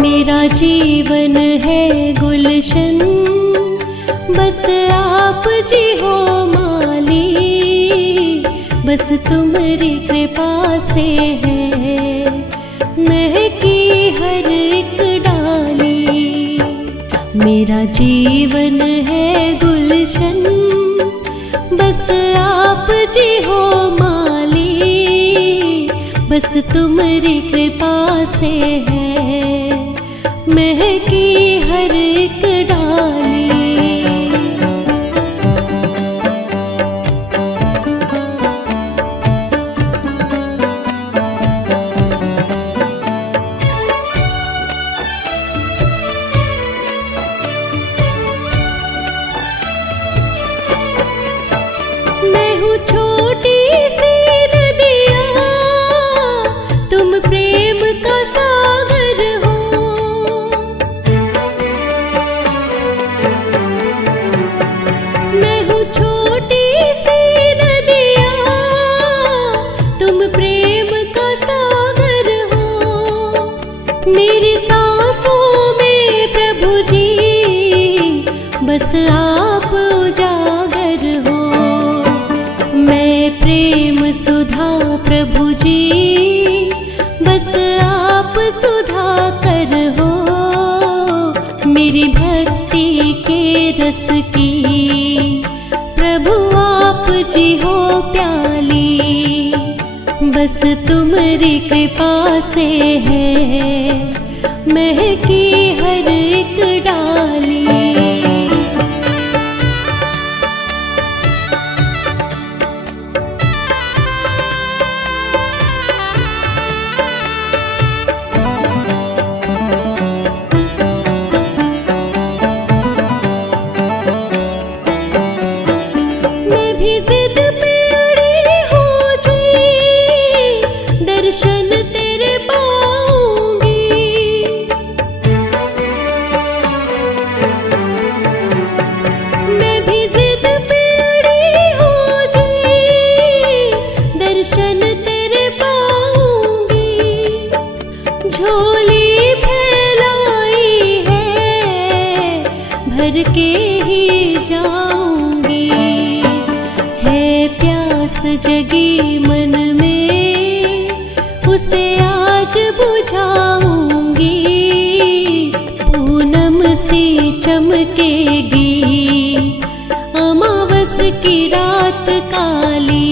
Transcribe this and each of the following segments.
मेरा जीवन है गुलशन, बस आप जी हो माली। बस तुम्हारी कृपा से है महकी हर एक डाली। मेरा जीवन है गुलशन, बस आप जी हो माली। बस तुम्हारी कृपा से है महकी हर एक डाली। मैं हूँ छोटी सी नदिया, तुम प्रेम का सागर हो। मैं हूँ छोटी सी नदिया, तुम प्रेम का सागर हो। मेरी सांसों में प्रभु जी बस आप उजागर हो। मैं प्रेम सुधा प्रभु जी, बस आप सुधा कर हो। मेरी भक्ति के रस की प्रभु आप जी हो प्याली। बस तुम्हारी कृपा से है महकी हर एक डाली। दर्शन तेरे पाऊंगी, मैं भी जिद पे अड़ी हूँ जी। दर्शन तेरे पाऊंगी, झोली फैलाई है भर के ही जाऊंगी। है प्यास जगी मन में, उसे आज बुझाऊंगी। पूनम सी चमकेगी अमावस की रात काली।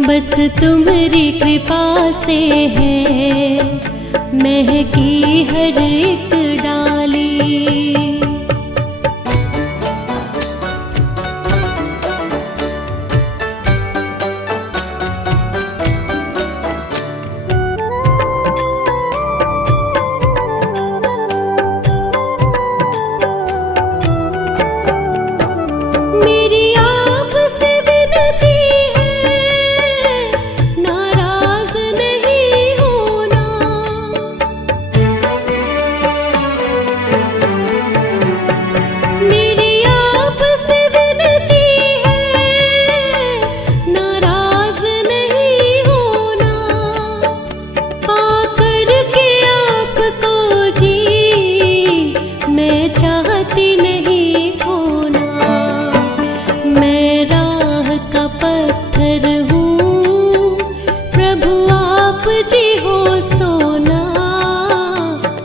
बस तुम्हारी कृपा से है महकी हर एक डाली।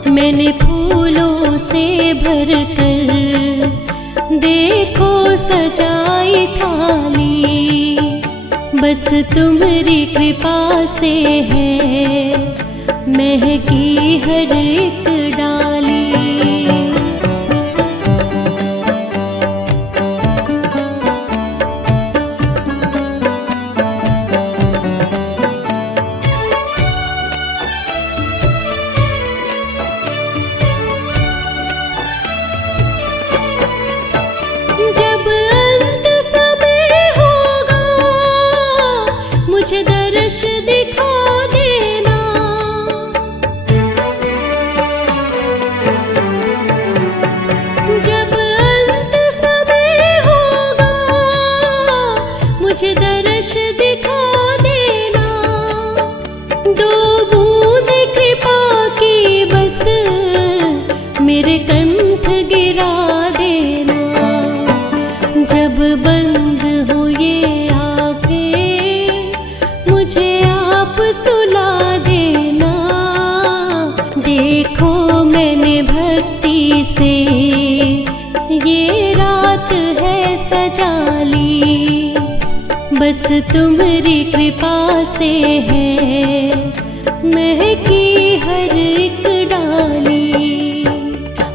मैंने फूलों से भर कर देखो सजाई थाली। बस तुम्हारी कृपा से है महकी हर एक डाली। मुझे दर्श दिखा देना, तुम्हारी कृपा से है महकी हर एक डाली।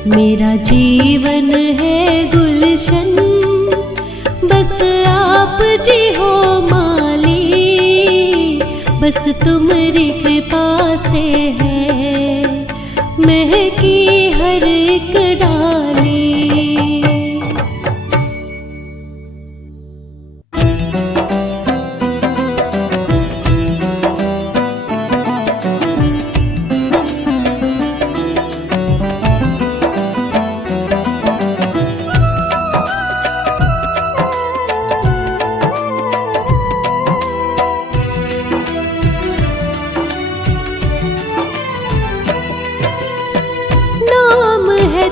मेरा जीवन है गुलशन, बस आप जी हो माली। बस तुम्हारी कृपा से है महकी हर एक डाली।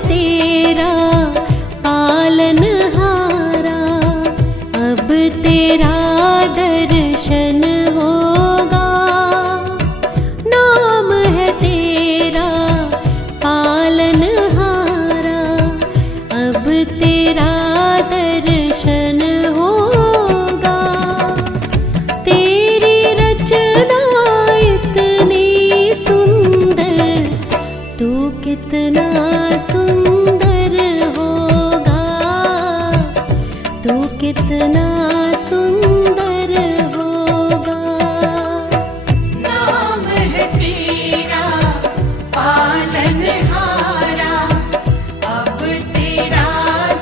तेरा पालनहारा, अब तेरा दर्शन होगा। नाम है तेरा पालनहारा, अब तेरा दर्शन होगा। तेरी रचना इतनी सुंदर, तू कितना सुंदर होगा, तू कितना सुंदर होगा। नाम है तेरा पालनहारा, अब तेरा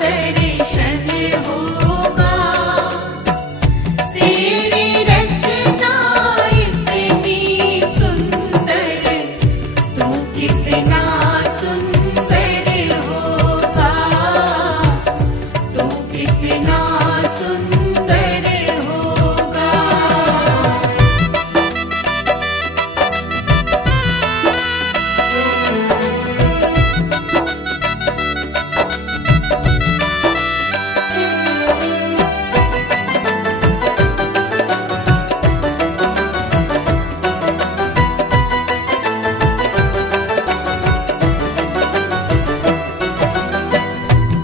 दर्शन होगा। तेरी रचना इतनी सुंदर, तू कितना सुंदर होगा, तू कितना सुंदर होगा।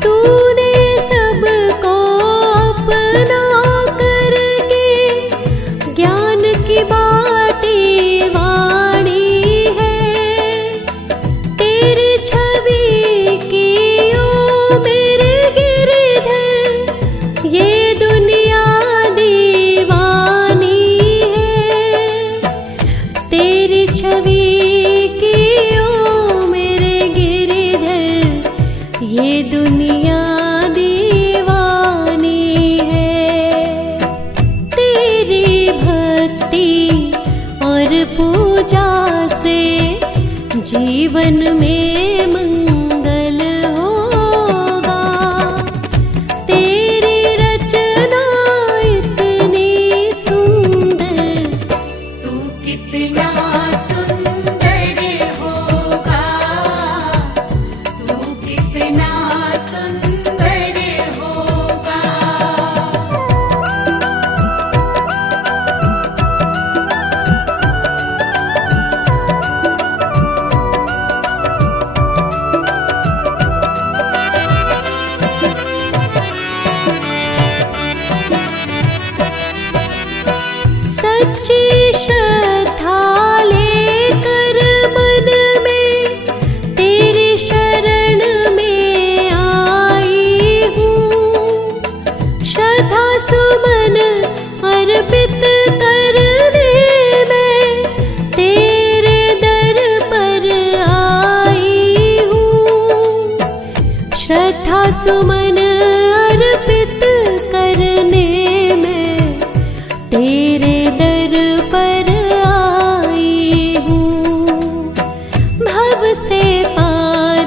तूने सबको अपना करके ज्ञान की बाटी वाणी है। तेरी छवि की ओ मेरे गिरधर, ये दुनिया दीवानी है। तेरी छवि की ओ मेरे गिरधर, ये दुनिया दीवानी है। तेरी भक्ति और पूजा से जीवन में मंगल होगा। तेरी रचना इतनी सुंदर, तू कितना सुंदर होगा, तू कितना सुंदर होगा। सच्ची श्रद्धा लेकर मन में तेरी शरण में आई हूँ। श्रद्धा सुमन अर्पित करने में तेरे दर पर आई हूँ। श्रद्धा सुमन अर्पित करने में तेरे दर पर आई हूँ। भव से पार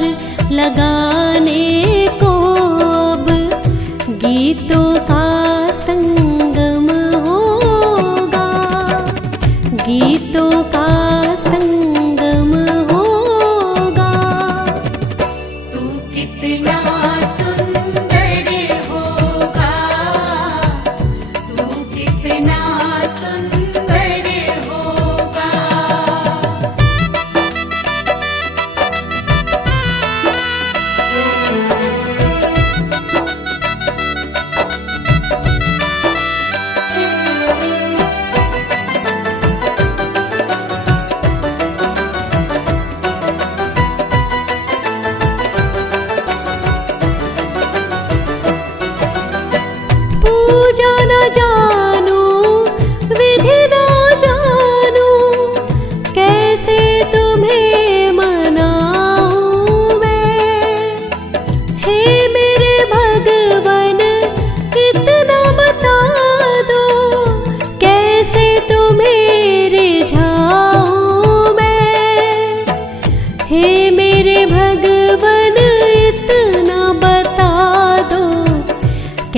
लगाने को अब गीतों का संगम होगा, गीतों का संगम होगा। तू कितना सुंदर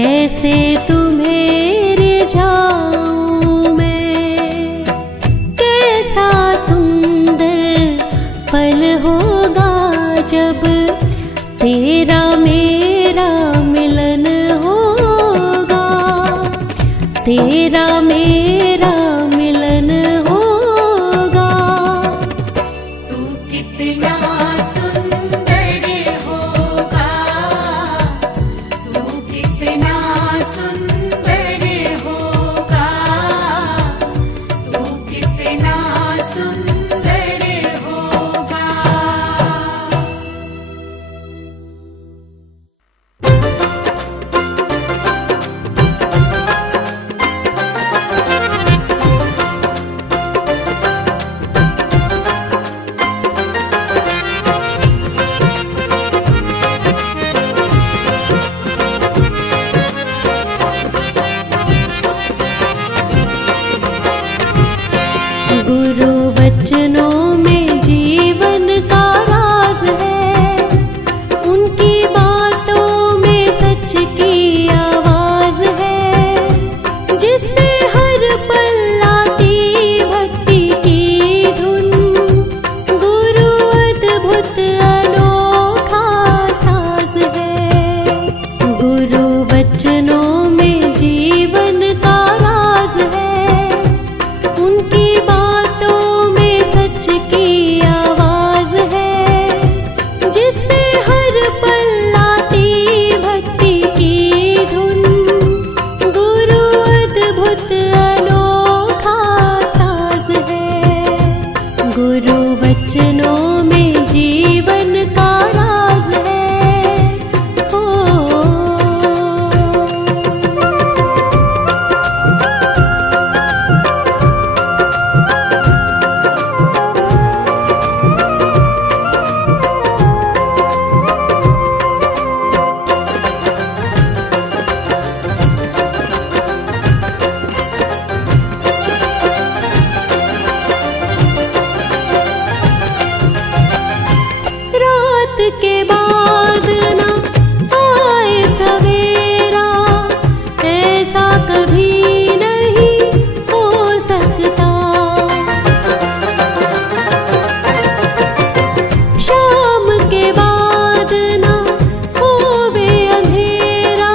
कैसे तुम्हें रिझाऊं मैं। कैसा सुंदर पल होगा जब तेरा मेरा मिलन होगा, तेरा मेरा मिलन होगा। तू कितना सुंदर होगा, तू कितना सुंदर होगा, तू कितना सुंदर होगा। गुरु वचनों में जीवन का राज है, उनकी बातों में सच की आवाज है, जिससे हर पल आती भक्ति की धुन। गुरु अद्भुत अनोखा साज है। गुरु वचनों में जीवन का राज है, उनकी बातों में सच की आवाज है, जिससे हर पल आती भक्ति की धुन। गुरु अद्भुत अनोखा साज है। गुरु वचनों में जीवन का राज है। ओ रात के बाद ना आए सवेरा, ऐसा कभी नहीं हो सकता। शाम के बाद ना होवे अंधेरा,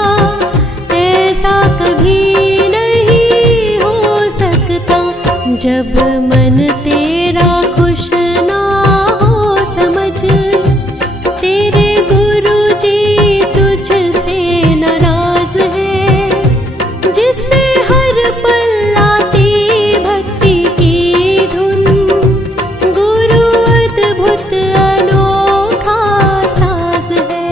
ऐसा कभी नहीं हो सकता। जब मन तेरा खुश ना हो समझ, तेरे गुरु जी तुझसे नाराज है, जिससे हर पल आती भक्ति की धुन। गुरु अद्भुत अनोखा साज है।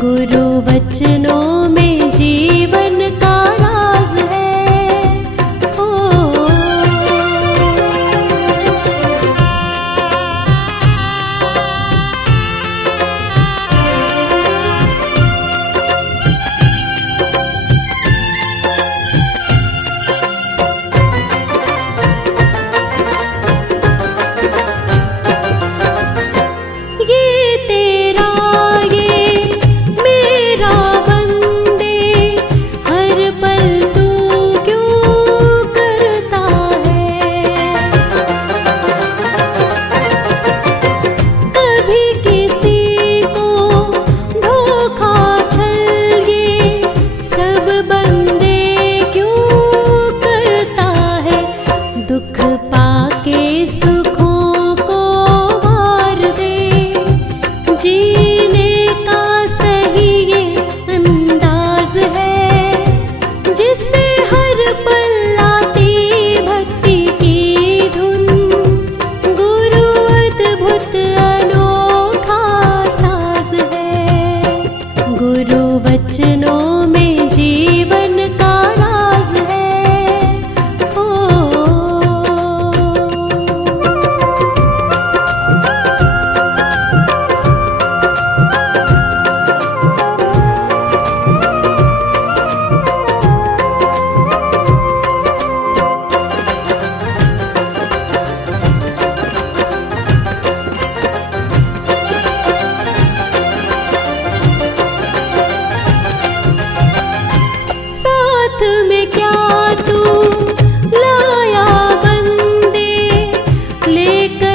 गुरु वचनों में जीवन का राज है। ओ ये तेरा ये मेरा बंदे, हर पल तू क्यों करता है। कभी किसी को धोखा छल ये सब बंदे क्यों करता है। दुख पाके सुखों को हार दे, जीने का सही ये अंदाज है, जिससे हर पल आती भक्ति की धुन। गुरु अद्भुत अनोखा साज है। गुरु वचनों में जीवन का राज है। ओ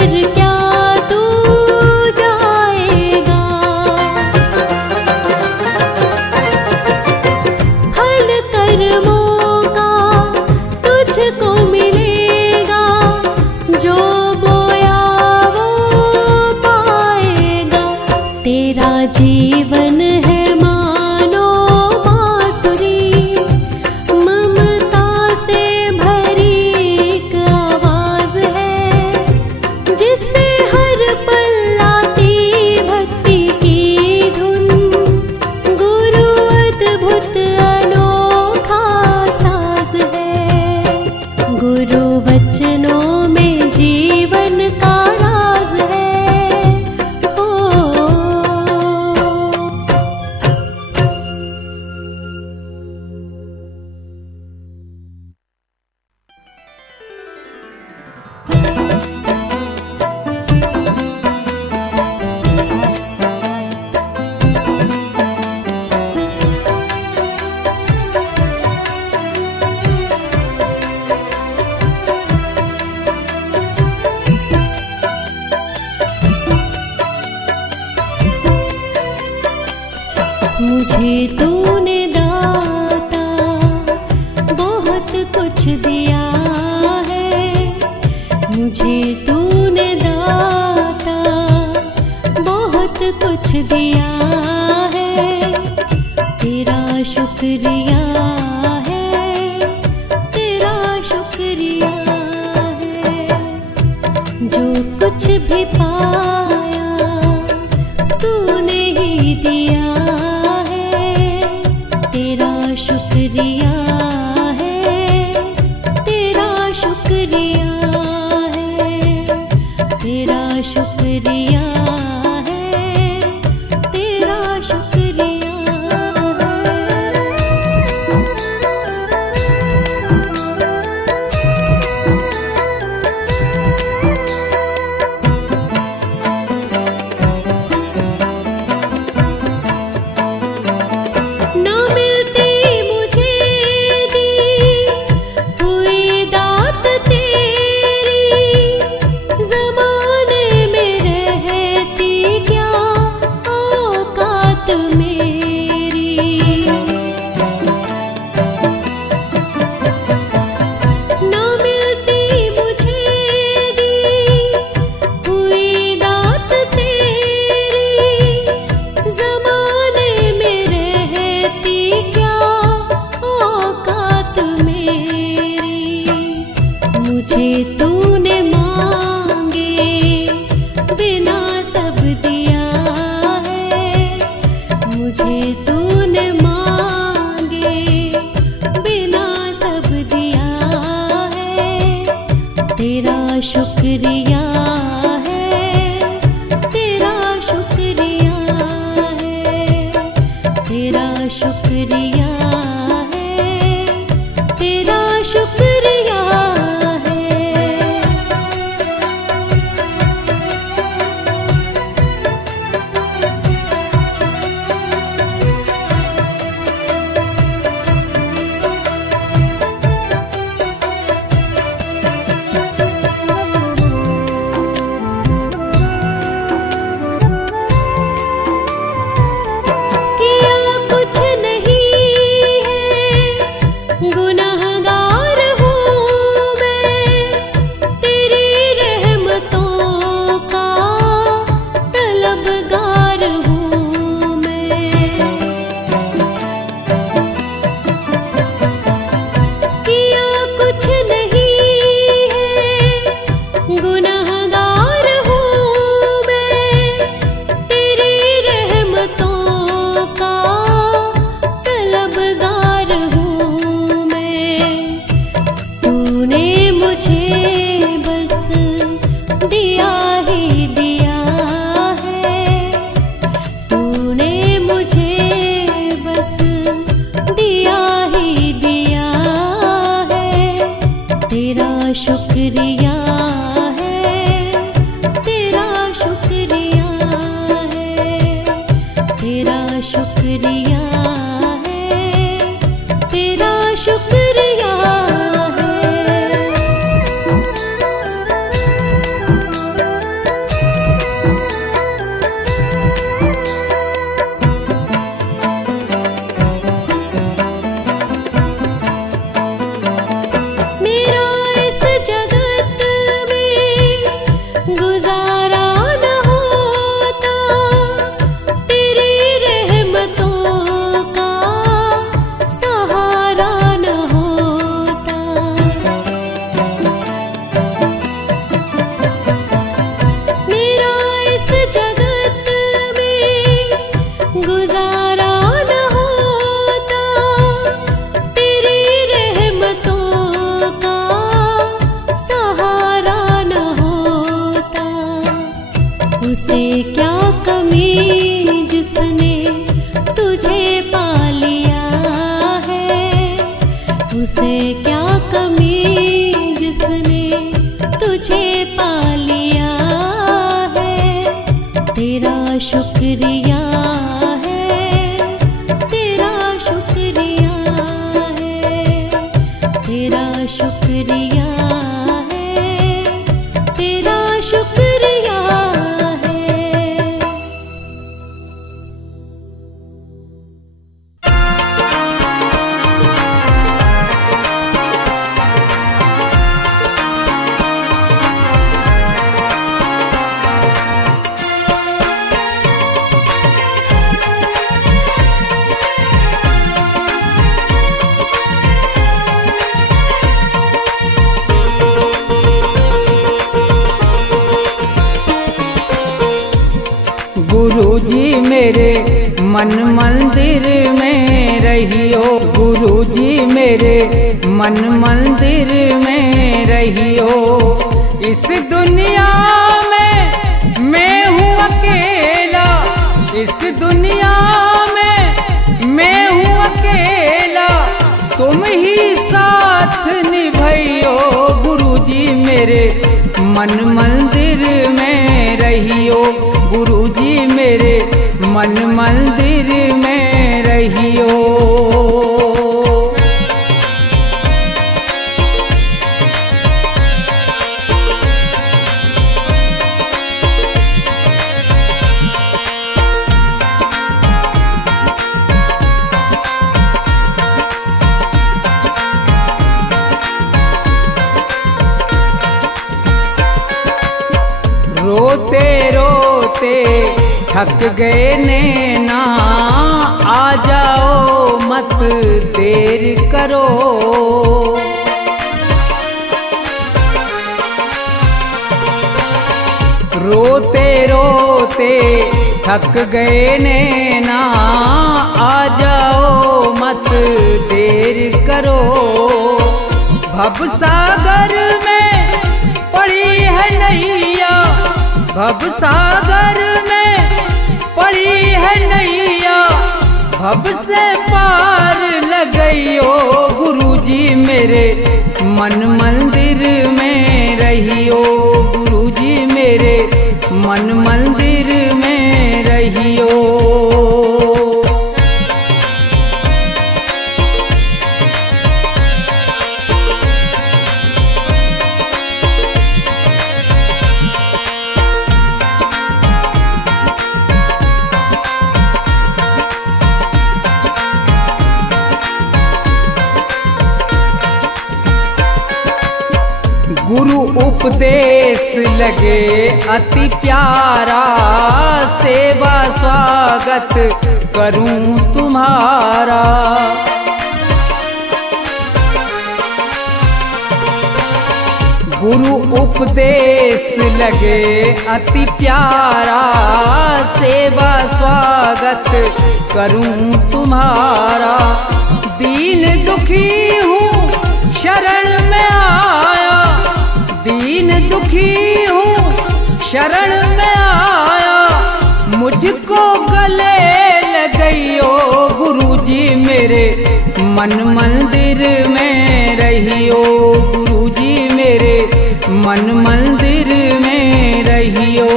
कर क्या तू जाएगा। हर कर्मों का तुझको मिलेगा, जो बोया वो पाएगा। तेरा जीवन है मानो बांसुरी, ममता से भरी एक आवाज है, जिससे हर पल आती भक्ति की धुन। गुरु अद्भुत अनोखा साज है, गुरु वचनों में जीवन का राज है। ओ मुझे तूने दाता बहुत कुछ दिया है, मुझे तूने दाता बहुत कुछ दिया है। तेरा शुक्रिया है, तेरा शुक्रिया है। जो कुछ भी पाया तूने ही दिया है। तेरा शुक्रिया है, तेरा शुक्रिया है। तेरा शुक्रिया है, तेरा शुक्रिया ना मिलती मुझे दी हुई दात तेरी, ज़माने में रह उसे क्या कमी जिसने तुझे पा लिया है, उसे क्या कमी जिसने तुझे पा लिया है। तेरा शुक्रिया है, तेरा शुक्रिया है, तेरा शुक्रिया है, तेरा शुक्रिया है। गुरुजी मेरे मन मंदिर में रहियो, गुरुजी मेरे मन मंदिर में रहियो। इस दुनिया में मैं हूँ अकेला, इस दुनिया में मैं हूँ अकेला, तुम ही साथ निभाइयो। गुरुजी मेरे मन मंदिर में रहियो, गुरुजी मेरे मन मंदिर में रहियो। रोते रोते थक गए नैना, आ जाओ मत देर करो। रोते रोते थक गए नैना, आ जाओ मत देर करो। भवसागर में पड़ी है नैया, भवसागर में पड़ी है नैया, भव से पार लगइयो। गुरुजी मेरे मन मंदिर में रहियो, गुरुजी मेरे मन मंदिर में रहियो। गुरु उपदेश लगे अति प्यारा, सेवा स्वागत करूं तुम्हारा। गुरु उपदेश लगे अति प्यारा, सेवा स्वागत करूं तुम्हारा। दीन दुखी हूँ शरण में आया, दीन दुखी हूँ शरण में आया, मुझको गले लगइयो। गुरुजी मेरे मन मंदिर में रहियो, गुरुजी मेरे मन मंदिर में रहियो।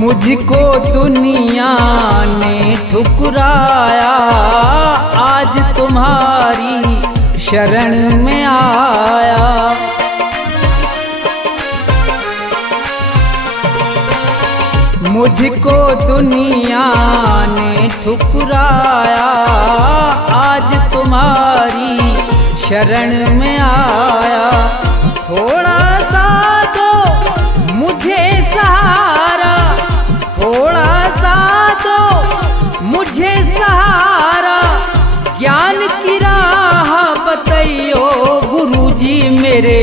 मुझको दुनिया ने ठुकराया, आज तुम्हारी शरण में आया। मुझको दुनिया ने ठुकराया, आज तुम्हारी शरण में आया। थोड़ा सा दो मुझे सहारा, थोड़ा सा दो मुझे सहारा, ज्ञान की राह मेरे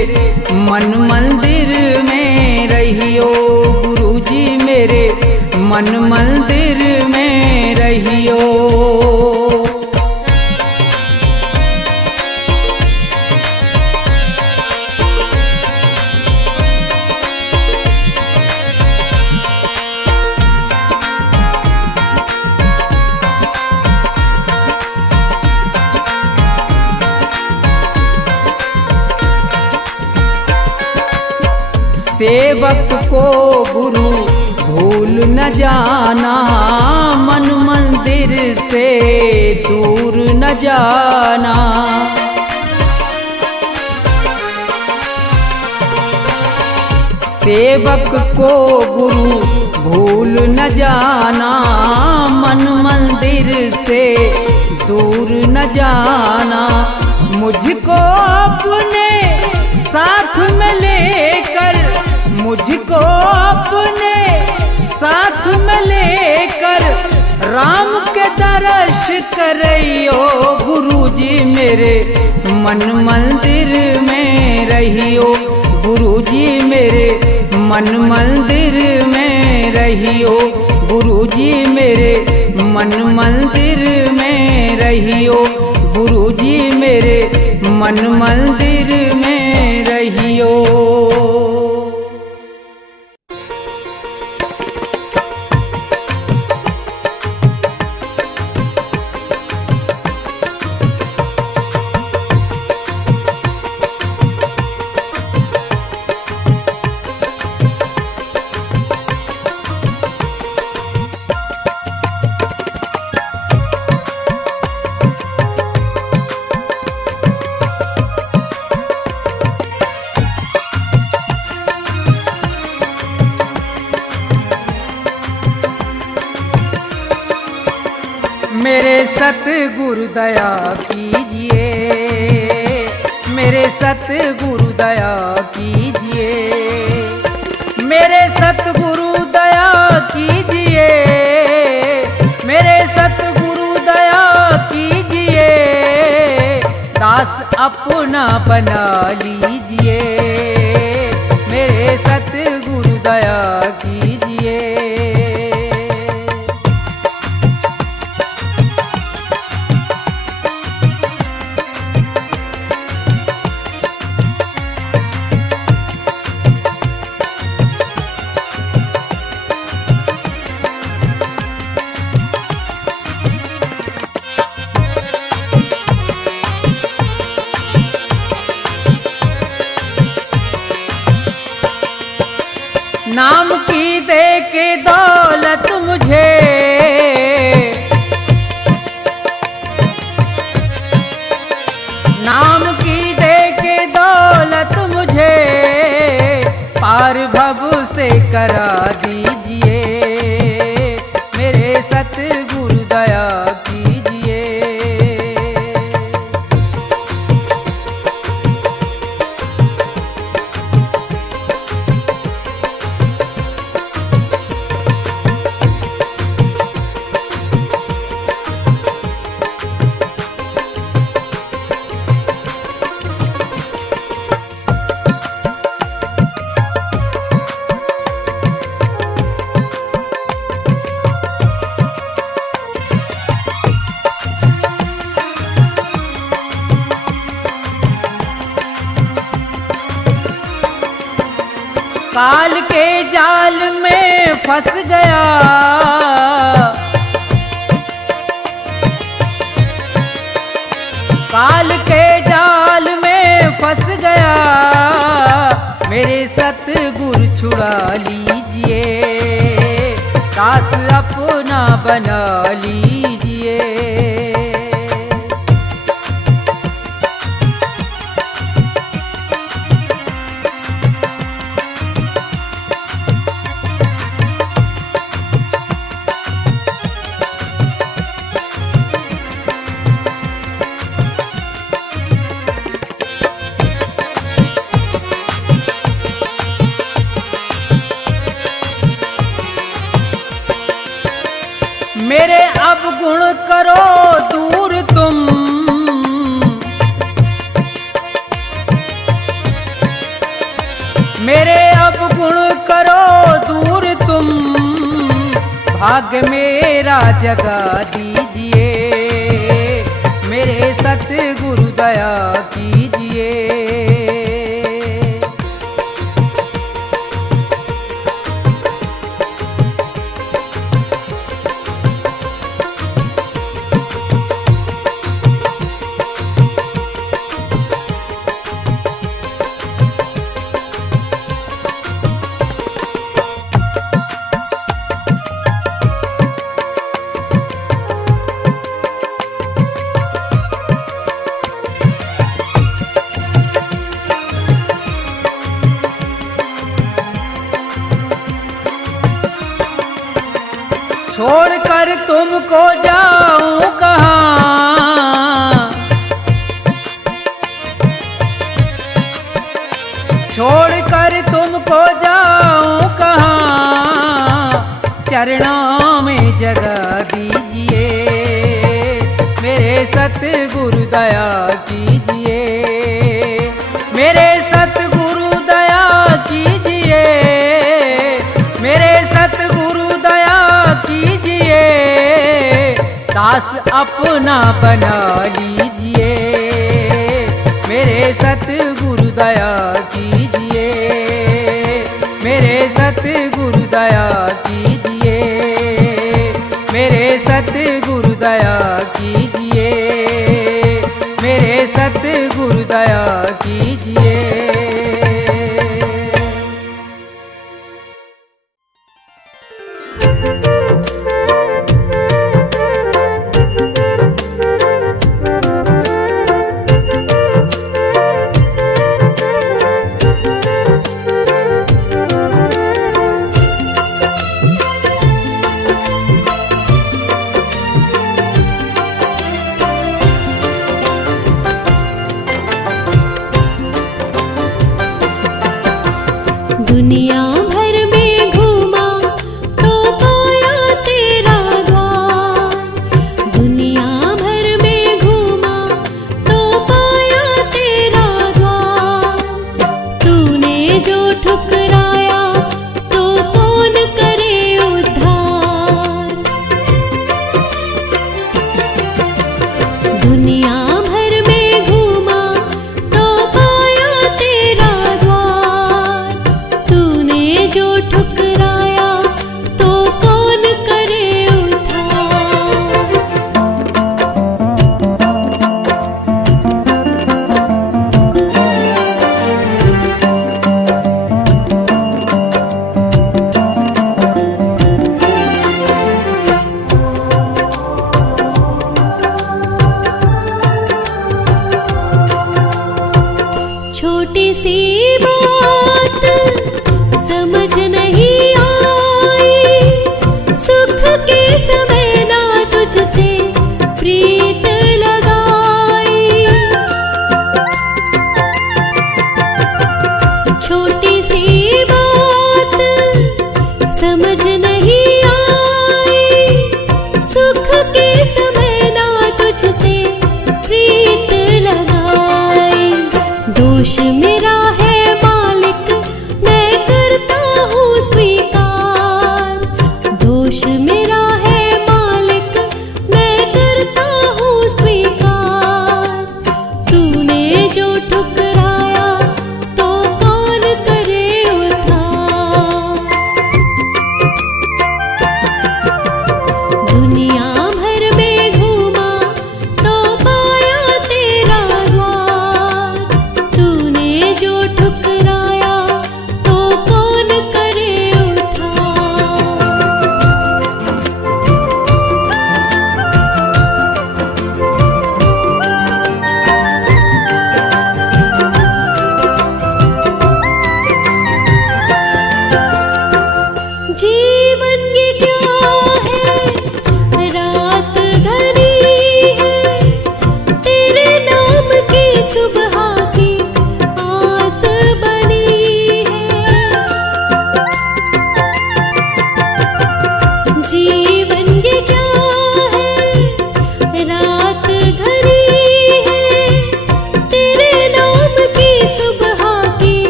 मन मंदिर में रहियो, गुरुजी मेरे मन मंदिर में रहियो। सेवक को गुरु भूल न जाना, मन मंदिर से दूर न जाना। सेवक को गुरु भूल न जाना, मन मंदिर से दूर न जाना। मुझको अपने साथ में लेकर, मुझको अपने साथ में लेकर राम के दर्श करियो, गुरुजी मेरे मन मंदिर में रहियो, गुरुजी मेरे मन मंदिर में रहियो, गुरुजी मेरे मन मंदिर में रहियो, गुरुजी मेरे मन मंदिर में रहियो। मेरे सतगुरु दया कीजिए, मेरे सतगुरु दया कीजिए, मेरे सतगुरु दया कीजिए, मेरे सतगुरु दया कीजिए। दास अपना बना लीजिए, मेरे सतगुरु दया कीजिए। नाम की दे के दौलत मुझे, नाम की दे के दौलत मुझे पार भव से करा दीजिए, मेरे सतगुरु दया कीजिए। काल के जाल में फंस गया, काल के जाल में फंस गया, मेरे सतगुरु छुड़ा लीजिए, दास अपना बना लीजिए। मेरे अब गुण जगा दीजिए, मेरे सतगुरु दया कीजिए। छोड़कर तुमको जाऊं कहाँ, छोड़कर तुमको जाऊं कहाँ, चरणों में जगा दीजिए, मेरे सतगुरु दया कीजिए, मेरे सतगुरु दया कीजिए, मेरे सतगुरु दया कीजिए। दास अपना बना लीजिए, मेरे सतगुरु दया कीजिए, मेरे सतगुरु दया कीजिए, मेरे सतगुरु दया कीजिए, मेरे सतगुरु दया कीजिए। दुनिया भर में घूमा तो पाया तेरा द्वार, दुनिया भर में घूमा तो पाया तेरा द्वार। तूने जो ठुकराया तो कौन करे उद्धार। दुनिया भर में घूमा तो पाया तेरा द्वार, तूने जो ठुकराया तो कौन करे उद्धार। छोटी सी बात समझ नहीं आई, सुख के समय ना तुझसे प्रीत लगाई। छोटी सी बात समझ नहीं आई, सुख के समय ना तुझसे प्रीत लगाई। दोष मेरा है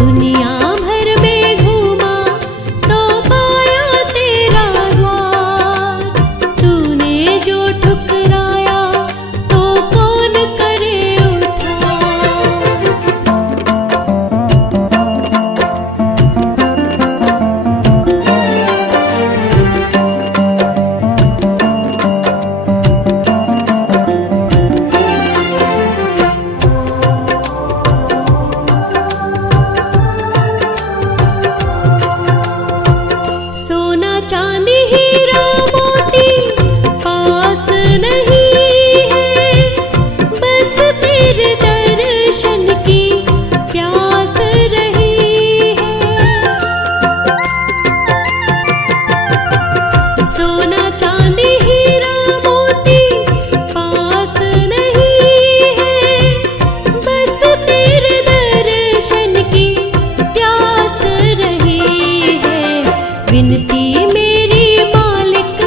दुनिया भर में घूमा तो पाया तेरा द्वार। तूने जो ठुकराया तो कौन करे उद्धार। सोना चांदी हीरा मोती पास नहीं है, बस तेरे दर्शन की प्यास रही है। सोना चांदी हीरा मोती पास नहीं है, बस तेरे दर्शन की प्यास रही है। विनती मेरी मालिक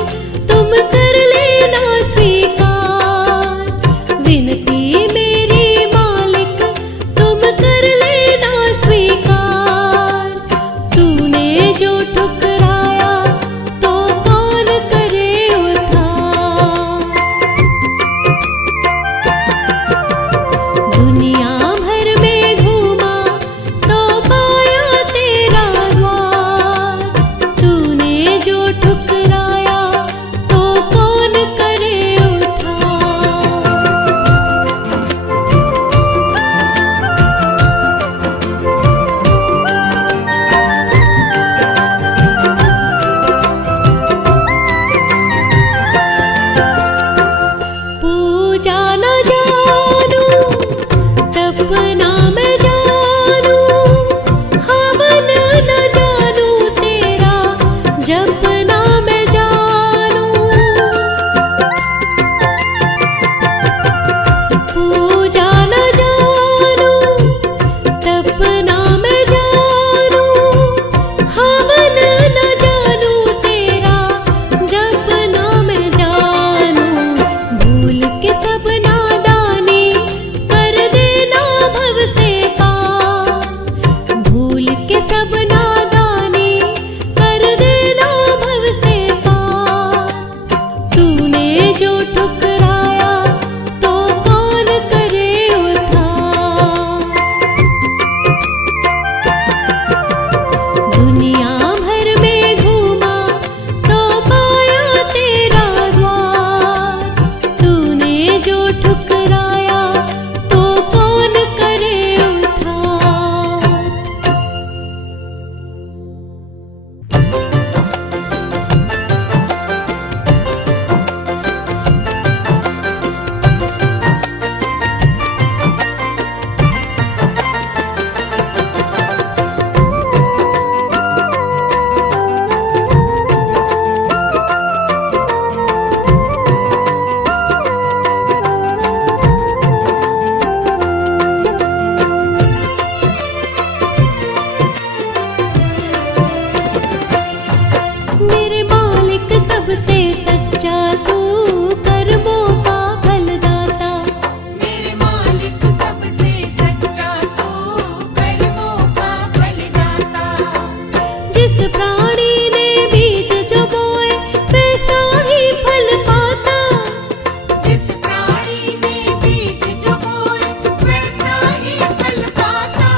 तुम कर लेना स्वीकार। विनती मेरी मालिक तुम कर लेना स्वीकार। तूने जो ठुकराया तो कौन करे उद्धार। दुनिया भर में घूमा तो पाया तेरा द्वार। तूने जो ठुकराया तो कौन करे उद्धार। पूजा न जानू तपना मैं जानू, हवन न जानू तेरा जपना मैं जानू। पूजा न जानू तपना मैं जानू, हवन न जानू तेरा जपना मैं जानू। भूल के सब नादानी कर देना भव से पार। भूल के सब नादानी कर देना भव से पार। तूने जो ठुकराया तो कौन करे उद्धार। दुनिया भर में घूमा तो पाया तेरा द्वार। तूने जो ठुकराया तो कौन करे उद्धार। मेरे मालिक सबसे सच्चा तू कर्मों का फलदाता। मेरे मालिक सबसे सच्चा तू कर्मों का फलदाता। जिस प्राणी ने बीज जो बोए वैसा ही फल पाता। जिस प्राणी ने बीज जो बोए वैसा ही फल पाता।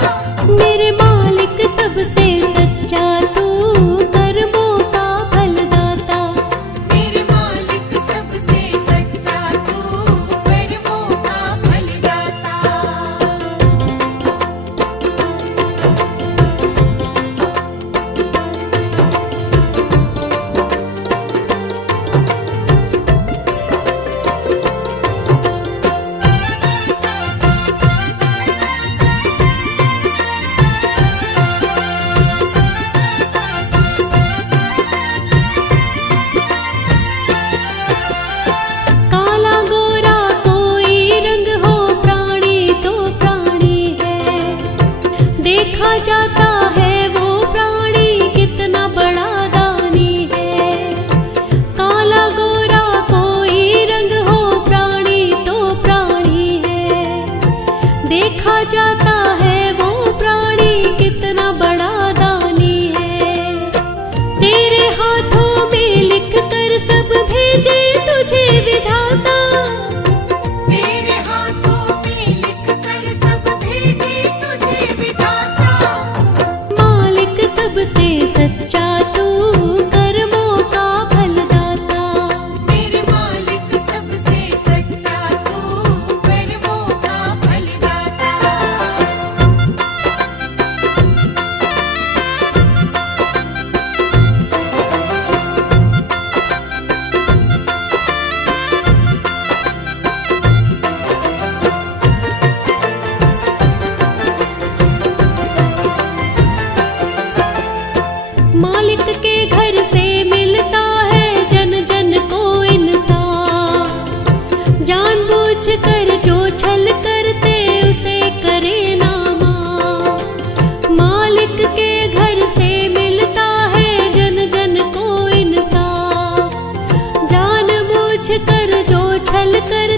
मेरे मालिक सबसे सच्चा तू कर्मों का फलदाता। मेरे मालिक सबसे सच्चा तू कर्मों का फलदाता। काला गोरा कोई रंग हो, प्राणी तो प्राणी है। देखा जाता है वो प्राणी कितना बड़ा दानी है। काला गोरा कोई रंग हो, प्राणी तो प्राणी है। देखा जाता है वो प्राणी कितना फल कर